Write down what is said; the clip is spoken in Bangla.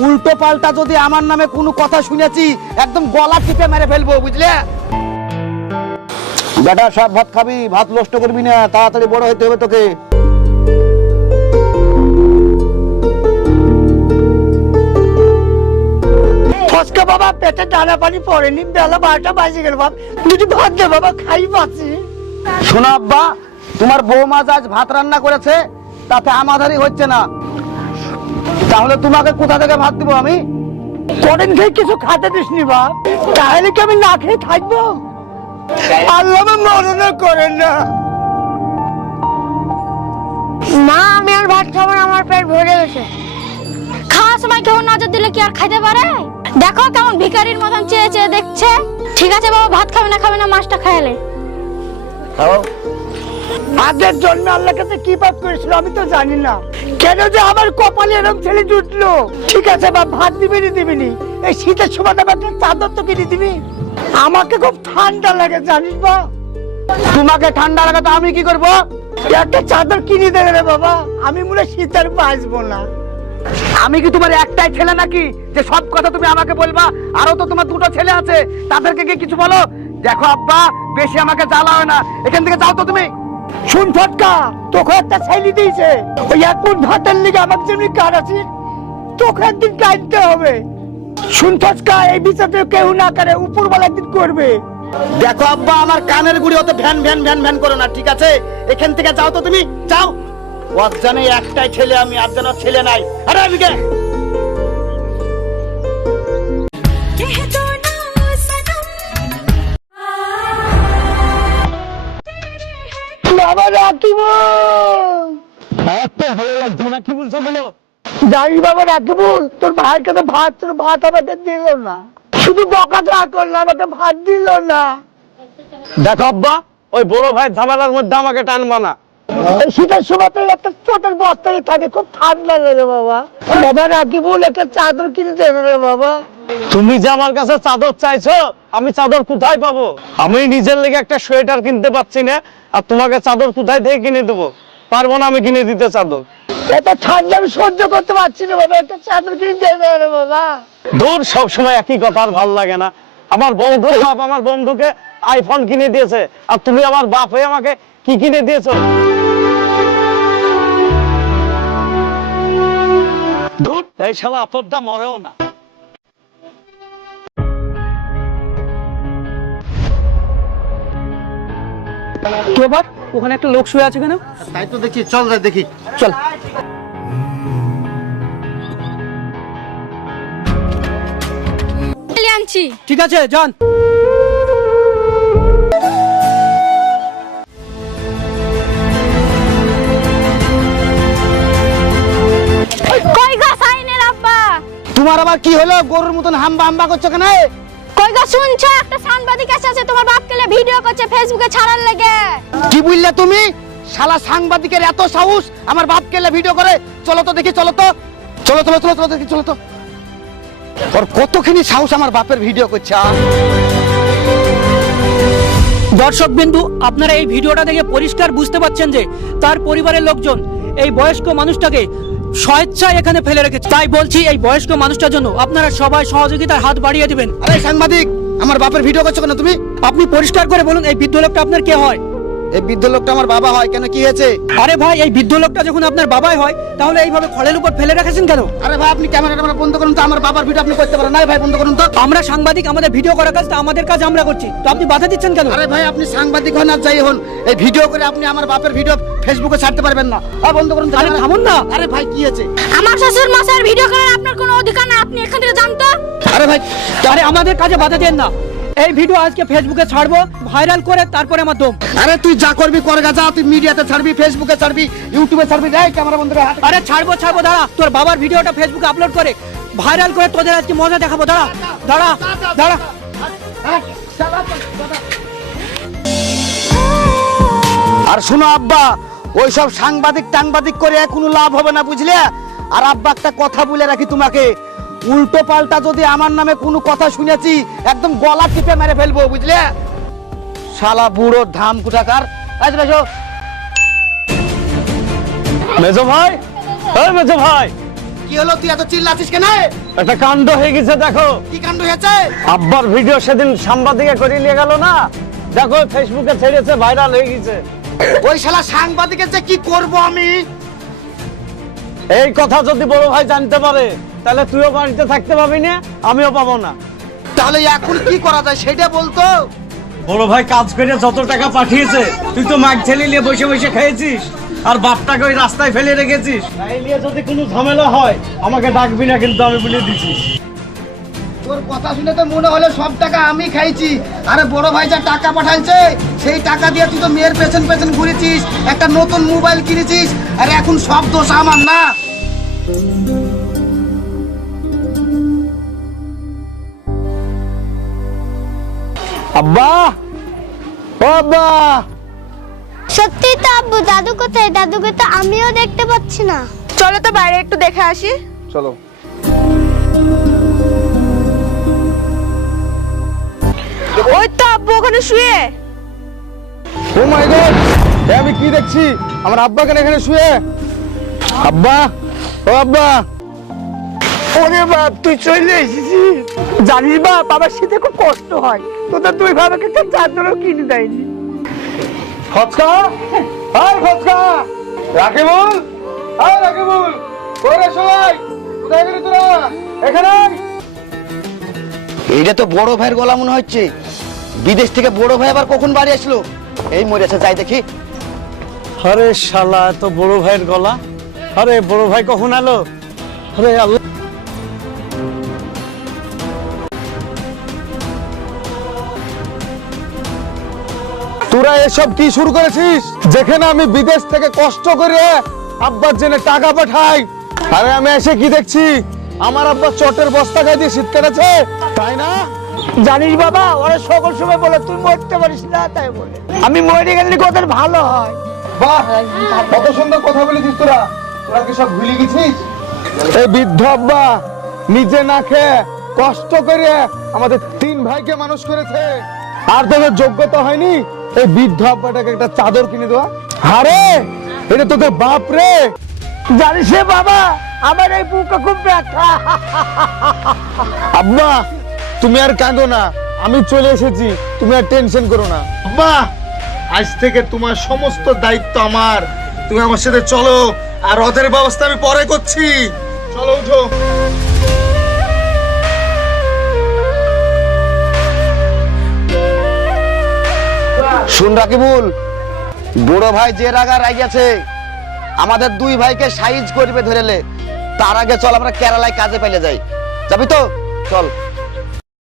উল্টো পাল্টা যদি আমার নামে কোনো কথা শুনেছি একদম গলা টিপে মেরে ফেলবো, বুঝলে? বেটা সব ভাত খাবি, ভাত নষ্ট করবি না, তাড়াতাড়ি বড় হতে হবে তোকে। ফসকা বাবা, পেটে টানা পানি পড়েনি, বেলা 12টা বাজে গেল বাবা, দুটো ভাত দে বাবা, খাই পাচ্ছি। শোনো আব্বা, তোমার বৌমা আজ ভাত রান্না করেছে, তাতে আমাদেরই হচ্ছে না, তাহলে তোমাকে কোথা থেকে ভাত দিব আমি? কদিন থেকে কিছু খাতে দিসনি বাপ, তাহলে কি আমি না খেয়ে থাকবো? আল্লাহ মরণ করেন না। মা, আমি আর ভাত খাবো না, আমার পেট ভরে গেছে। খাওয়ার সময় কেউ নজর দিলে কি আর খাইতে পারে? দেখো কেমন ভিখারির মতন চেয়ে চেয়ে দেখছে। ঠিক আছে বাবা, ভাত খাবে না মাছটা খাইলে। আগের জন্মে আল্লাহ কাছে কি পাপ করেছিল আমি তো জানি না, কেন যে আমার কপালে এরকম ছেলে জুটলো। ঠিক আছে বাপ, ভাত দিবিনি, এই শীতের সময় একটা চাদর তো কিনে দিবি। আমাকে খুব ঠান্ডা লাগে জানিস বা। তোমাকে ঠান্ডা লাগাতে আমি কি করব? একটা চাদর কিনে দেবে রে বাবা, আমি মনে শীতের বাঁচবো না। আমি কি তোমার একটাই ছেলে নাকি যে সব কথা তুমি আমাকে বলবা? আরো তো তোমার দুটো ছেলে আছে, তাদেরকে কি কিছু বলো? দেখো আব্বা, বেশি আমাকে জ্বালা হয় না, এখান থেকে যাও তো তুমি। শুন ফটকা, তোকে একটা ছেলে দিয়েছে, ওই এক মুঠ ভাতের লিগে আমাকে যেমনি কাটাচ্ছি, তোকে একদিন কাটতে হবে। শুন ফটকা, এই বিচারটা কেউ না করে, উপরওয়ালা একদিন করবে। দেখো আব্বা, আমার কানের গুড়ি অত ভ্যান ভ্যান ভ্যান ভ্যান করো না, ঠিক আছে? এখান থেকে যাও তো তুমি, যাও। অজানে একটাই ছেলে আমি, আর যেন ছেলে নাই। আরে আমি কে? বাবা রাখিব, জানি বাবা রাখিব, তোর ভাইয়ের কাছে ভাত আমাকে দিল না, শুধু বকা দেওয়া করলো, আমাকে ভাত দিল না। দেখো আব্বা, ওই বড় ভাই ঝামেলার মধ্যে আমাকে টানবা না। এই শীতের সময় তো একটা ছোটের বস্তায় থাকে, খুব ঠান্ডা লাগে বাবা। বাবা রাখিব, একটা চাদর কিনে দেবে রে বাবা। তুমি যে আমার কাছে চাদর চাইছো, আমি চাদর কোথায় পাবো? আমি নিজের লেগে একটা সোয়েটার কিনতে পারছি না, আর তোমাকে চাদর কোথায় থেকে কিনে দেবো? পারবো না আমি কিনে দিতে চাদর। এত ঠান্ডা আমি সহ্য করতে পারছি না বাবা, একটা চাদর কিনে দেবে রে বাবা। দূর, সবসময় একই কথা, আর ভাল লাগে না। আমার বন্ধুর বাপ আমার বন্ধুকে আইফোন কিনে দিয়েছে, আর তুমি আমার বাপ হয়ে আমাকে কি কিনে দিয়েছো? দূর, এই শালা আপদটা মরেও না। কে বাপ, ওখানে একটা লোক শুয়ে আছে কেন? তাই তো দেখি, চল যাই দেখি, চল। আনছি। ঠিক আছে, যান। কই গো সাইনের আব্বা? তোমার আবার কি হলো? গরুর মতন হাম্বা হাম্বা করছো কেন? কই গো শুনছো, একটা সাংবাদিক এসেছে তোমার বাপকে নিয়ে ভিডিও করছে ফেসবুকে ছাড়ার লাগে। কি বললে তুমি? শালা সাংবাদিকের এত সাহস আমার বাপকে ভিডিও করে? চলো তো দেখি, চলো তো, চলো চলো চলো চলো দেখি, চলো তো। ওর কতখানি সাহস আমার বাপের ভিডিও করছে। দর্শক বিন্দু, আপনারা এই ভিডিওটা দেখে পরিষ্কার বুঝতে পারছেন যে তার পরিবারের লোকজন এই বয়স্ক মানুষটাকে স্বেচ্ছায় এখানে ফেলে রেখেছে। তাই বলছি, এই বয়স্ক মানুষটার জন্য আপনারা সবাই সহযোগিতার হাত বাড়িয়ে দিবেন। আরে সাংবাদিক, আমার বাপের ভিডিও করছো কেন তুমি? আপনি পরিষ্কার করে বলুন, এই বৃদ্ধ লোকটা আপনার কে হয়? এই বৃদ্ধ লোকটা আমার বাবা হয়। কেন, কি হয়েছে? আরে ভাই, এই বৃদ্ধ লোকটা যখন আপনার বাবাই হয়, তাহলে এইভাবে খড়ের উপর ফেলে রেখেছেন কেন? আরে ভাই, আপনি ক্যামেরাটা বন্ধ করুন তো, আমার বাবার ভিডিও আপনি করতে পারেন না। ভাই বন্ধ করুন তো। আমরা সাংবাদিক, আমাদের ভিডিও করার কাজটা আমাদের কাজ আমরা করছি, তো আপনি বাধা দিচ্ছেন কেন? আরে ভাই, আপনি সাংবাদিক হন আর যাই হন, এই ভিডিও করে আপনি আমার বাপের ভিডিও ফেসবুকে ছাড়তে পারবেন না। বন্ধ করুন তো। আরে থামুন না। আরে ভাই, কি হয়েছে? আমার শ্বশুর মশাইয়ের ভিডিও করার আপনার কোনো অধিকার না, আপনি এখান থেকে যান তো। আরে ভাই, আরে আমাদের কাজে বাধা দেন না। এই ভিডিও আজকে ফেসবুকে ছাড়বো, ভাইরাল করে তারপরে আমার দম। আরে তুই যা করবি করগা, যা। তুই মিডিয়াতে ছাড়বি, ফেসবুকে ছাড়বি, ইউটিউবে ছাড়বি। রে ক্যামেরা বন্ধ করে। আরে ছাড়বো, দাঁড়া। তোর বাবার ভিডিওটা ফেসবুকে আপলোড করে ভাইরাল করে তোদের আজকে মজা দেখাবো। দাঁড়া দাঁড়া দাঁড়া। আর শুনো আব্বা, ওইসব সাংবাদিক টাংবাদিক করে কোনো লাভ হবে না, বুঝলে? আর আব্বা, একটা কথা বলে রাখি তোমাকে, উল্টো পাল্টা যদি আমার নামে কোনো কথা শুনেছি একদম গলা টিপে মেরে ফেলবো, বুঝলে? শালা বুড়ো ধাম কুটাকার। আসো। মেজো ভাই, ওই মেজো ভাই, কি হলো, তুই এত চিল্লাছিস কেন? একটা কাণ্ড হয়ে গেছে, দেখো। কি কাণ্ড হয়েছে? আব্বার ভিডিও সেদিন সাংবাদিকে করে নিয়ে গেল না, দেখো ফেসবুকে ছেড়েছে, ভাইরাল হয়ে গেছে। ওই শালা সাংবাদিকের যে কি করব আমি। এই কথা যদি বড় ভাই জানতে পারে তাহলে তুইও বাড়িতে থাকতে পাবি না, আমিও পাবো না। তাহলে এখন কি করা যায় সেটা বলতো। বড় ভাই কাজ করে যত টাকা পাঠিয়েছে তুই তো মাগ ছেলে নিয়ে বসে বসে খেয়েছিস, আর বাপটাকে ওই রাস্তায় ফেলে রেখেছিস। তাই নিয়ে যদি কোনো ঝামেলা হয় আমাকে ডাকবি না, কিন্তু আমি বলে দিচ্ছি। তোর কথা শুনে তো মনে হলো সব টাকা আমি খাইছি। আরে বড় ভাই যা টাকা পাঠাইছে সেই টাকা দিয়ে তুই তো মেয়ের পেছন পেছন ঘুরেছিস, একটা নতুন মোবাইল কিনেছিস, আর এখন সব দোষ আমার না। আব্বা, ও আব্বা, সত্যি তো আব্বু, দাদু কোথায়? দাদুকে তো আমিও দেখতে পাচ্ছি না। চলো তো বাইরে একটু দেখে আসি। চলো। ওই তো আব্বু ওখানে শুয়ে। ও মাই গড, আমি কি দেখছি? আমার আব্বা কেন এখানে শুয়ে? আব্বা, ও আব্বা। ওরে বাপ, তুই চলে এসেছিস। জানিস বাপ, আমার শীতে খুব কষ্ট হয়, তোদের দুই ভাইকে একটা চাদরও কিনে দেয়নি। ফচকা, হাই ফচকা, রাকিবুল, হাই রাকিবুল, ওরে সবাই, কোথায় গেলি তোরা? এখানে। এইটা তো বড় ভাইয়ের গলা মনে হচ্ছে। বিদেশ থেকে বড় ভাই আবার কখন বাড়ি আসলো? এই মরেছে, যাই দেখি। আরে শালা, তো বড় ভাইয়ের গলা। আরে বড় ভাই কখন এলো? আরে আল্লাহ। তোরা এসব কি শুরু করেছিস? যেখানে আমি বিদেশ থেকে কষ্ট করে আব্বার জন্য টাকা পাঠাই, আরে আমি এসে কি দেখছি? আমার আব্বা চটের বস্তা খাই দিয়ে শীত কেটেছে, তাই না? জানিস বাবা, ওরা সকল সময় বলে তুই মরতে পারিস না, তাই বলে আমি মরে গেলে ওদের ভালো হয়। বাহ, কত সুন্দর কথা বলেছিস তোরা। তোরা কি সব ভুলে গেছিস? এই বৃদ্ধ আব্বা নিজে না খেয়ে কষ্ট করে আমাদের তিন ভাইকে মানুষ করেছে, আর তোদের যোগ্যতা হয়নি এই বৃদ্ধ আব্বাটাকে একটা চাদর কিনে দেওয়া? আরে এটা তোদের বাপ রে। জানিস রে বাবা, আমার এই বুকে খুব ব্যথা। আব্বা তুমি আর কাঁদো না, আমি চলে এসেছি, তুমি আর টেনশন করো না। আব্বা, আজ থেকে তোমার সমস্ত দায়িত্ব আমার। তুমি আমার সাথে চলো, আর রথের ব্যবস্থা আমি পরে করছি। চলো, উঠো। শুন রাকিবুল, বড় ভাই যে রাগা রাগিয়াছে, আমাদের দুই ভাইকে সাইজ করবে ধরেলে, তার আগে চল আমরা কেরালায় কাজে পেলে যাই। যাবি তো? চল।